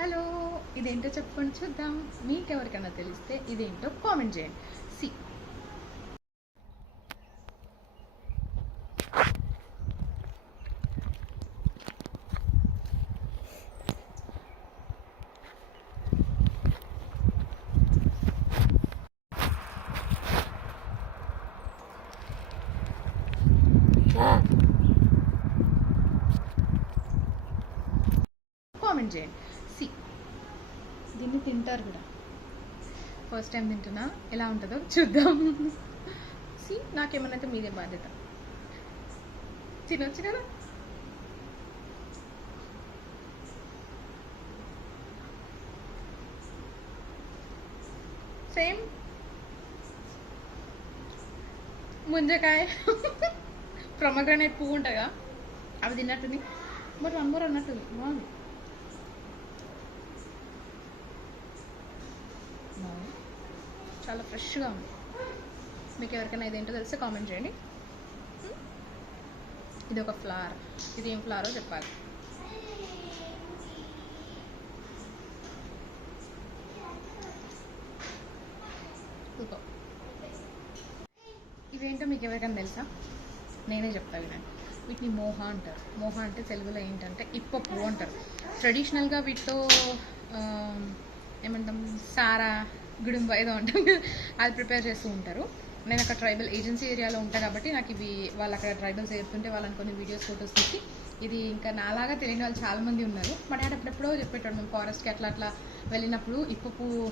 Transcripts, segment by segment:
Hello, ఇదేంటో చెప్పుకొని చూద్దాం. మీకు ఎవరికైనా తెలిస్తే ఇదేంటో కామెంట్ చేయండి. సి కామెంట్ చేయండి. సి దీన్ని తింటారు కూడా. ఫస్ట్ టైం తింటున్నా, ఎలా ఉంటుందో చూద్దాం. సి నాకేమన్నైతే మీదే బాధ్యత. తినొచ్చు కదా. సేమ్ ముంజకాయ ప్రొమగ్రనేట్ పువ్వు ఉంటుందిగా, అవి తిన్నట్టుంది. మరి వన్ అన్నట్టుంది. బాగుంది. చాలా ఫ్రెష్గా ఉంది. మీకు ఎవరికైనా ఇదేంటో తెలిస్తే కామెంట్ చేయండి. ఇది ఒక ఫ్లవర్. ఇది ఏం ఫ్లవరో చెప్పాలి. ఇవేంటో మీకు ఎవరికైనా తెలుసా? నేనే చెప్తా వినండి. వీటిని మోహ అంటారు. మోహ అంటే తెలుగులో ఏంటంటే ఇప్ప పువ్వు అంటారు. ట్రెడిషనల్గా వీటితో ఏమంటాం, సారా గుడుంబ ఏదో అంటాం, అది ప్రిపేర్ చేస్తూ ఉంటారు. నేను అక్కడ ట్రైబల్ ఏజెన్సీ ఏరియాలో ఉంటాను కాబట్టి నాకు ఇవి వాళ్ళు అక్కడ ట్రైబల్స్ ఏరుతుంటే వాళ్ళని కొన్ని వీడియోస్ ఫొటోస్ తీసి, ఇది ఇంకా నాలాగా తెలియని వాళ్ళు చాలామంది ఉన్నారు. మా డాడీ అప్పుడెప్పుడో చెప్పేటాడు, మేము ఫారెస్ట్కి అట్లా వెళ్ళినప్పుడు ఇప్పు పువ్వు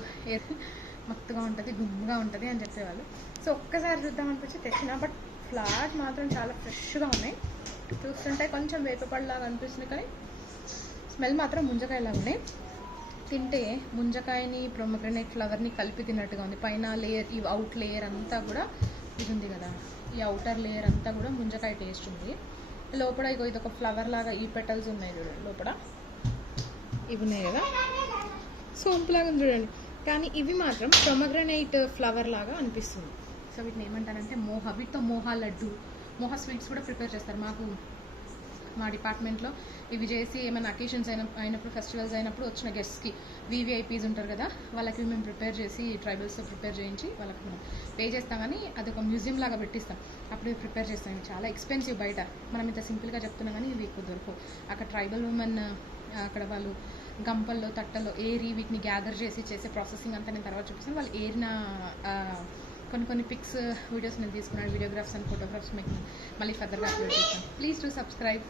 మత్తుగా ఉంటుంది, గుమ్ముగా ఉంటుంది అని చెప్పేవాళ్ళు. సో ఒక్కసారి చూద్దామనిపించి తెచ్చిన. బట్ ఫ్లవర్స్ మాత్రం చాలా ఫ్రెష్గా ఉన్నాయి. చూస్తుంటే కొంచెం వేపపడిలాగా అనిపిస్తుంది, కానీ స్మెల్ మాత్రం ముంజకాయలాగా ఉన్నాయి. తింటే ముంజకాయని ప్రొమగ్రనేట్ ఫ్లవర్ని కలిపి తిన్నట్టుగా ఉంది. పైన లేయర్, ఈ అవుట్ లేయర్ అంతా కూడా ఇది ఉంది కదా, ఈ అవుటర్ లేయర్ అంతా కూడా ముంజకాయ టేస్ట్ ఉంది. లోపల ఇది ఒక ఫ్లవర్ లాగా ఈ పెటల్స్ ఉన్నాయి చూడండి, లోపల ఇవి ఉన్నాయి కదా, సోంపులాగా ఉంది చూడండి. కానీ ఇవి మాత్రం ప్రొమగ్రనేట్ ఫ్లవర్ లాగా అనిపిస్తుంది. సో వీటిని ఏమంటారంటే మోహ. వీటితో మోహ లడ్డు, మోహ స్వీట్స్ కూడా ప్రిపేర్ చేస్తారు. మా డిపార్ట్మెంట్లో ఇవి చేసి ఏమైనా అకేషన్స్ అయినప్పుడు, ఫెస్టివల్స్ అయినప్పుడు వచ్చిన గెస్ట్స్కి, వీవీఐపీస్ ఉంటారు కదా, వాళ్ళకి మేము ప్రిపేర్ చేసి ట్రైబల్స్తో ప్రిపేర్ చేయించి వాళ్ళకి మనం పే చేస్తాం. కానీ అది ఒక మ్యూజియం లాగా పెట్టిస్తాం, అప్పుడు ప్రిపేర్ చేస్తాం. ఇవి చాలా ఎక్స్పెన్సివ్. బయట మనం ఇంత సింపుల్గా చెప్తున్నాం కానీ ఇవి ఎక్కువ దొరకవు. అక్కడ ట్రైబల్ ఉమెన్ అక్కడ వాళ్ళు గంపల్లో, తట్టల్లో ఏరి వీటిని గ్యాదర్ చేసే ప్రాసెసింగ్ అంతా నేను తర్వాత చూపిస్తాను. వాళ్ళు ఏరిన కొన్ని పిక్స్, వీడియోస్ నేను తీసుకున్నాను. వీడియోగ్రాఫ్స్ అండ్ ఫోటోగ్రాఫ్స్ మీకు మళ్ళీ ఫర్దర్గా అప్లోడ్ చేస్తాను. Please to subscribe.